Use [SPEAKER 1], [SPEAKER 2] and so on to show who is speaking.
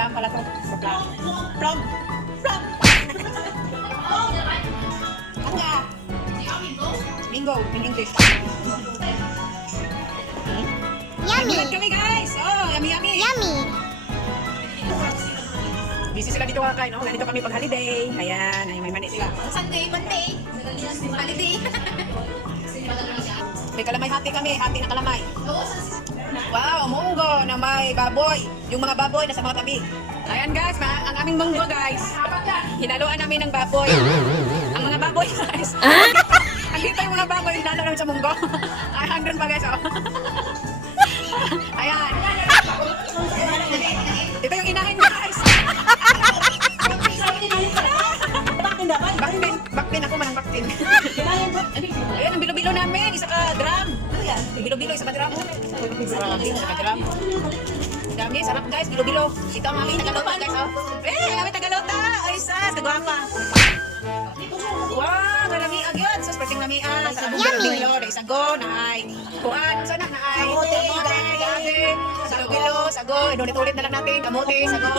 [SPEAKER 1] plan pala to. Plan. From. From. Mga. Bingo in English.
[SPEAKER 2] Yummy.
[SPEAKER 1] Kami guys. Oh, yummy yummy.
[SPEAKER 2] Yummy.
[SPEAKER 1] Busy sila dito kakain, no? Ganito kami pag holiday. Ayan, ay may mani sila.
[SPEAKER 3] Sunday, Monday. Holiday.
[SPEAKER 1] May kalamay hati kami, hati na kalamay. Wow, munggo na may baboy. Yung mga baboy nasa mga tabi. Ayan guys, ma- ang aming munggo guys. Hinaluan namin ng baboy. Ang mga baboy guys. Andito yung mga baboy, hinalo namin sa munggo. namin, isa ka drum. Bilo-bilo, isa ka drum. Isa ka. Ang dami, sarap guys, bilo-bilo. Ito ang aming tagalota guys, oh. Eh, ang aming tagalota. Ay, sas, kagwapa. Wow, marami agad. Sus, perting nami ah. Sa bilo-bilo, na isago, na ay kuan, sana na ay
[SPEAKER 3] Kamote,
[SPEAKER 1] kamote, bilo-bilo, sago. Inulit-ulit na lang natin, kamote, sago.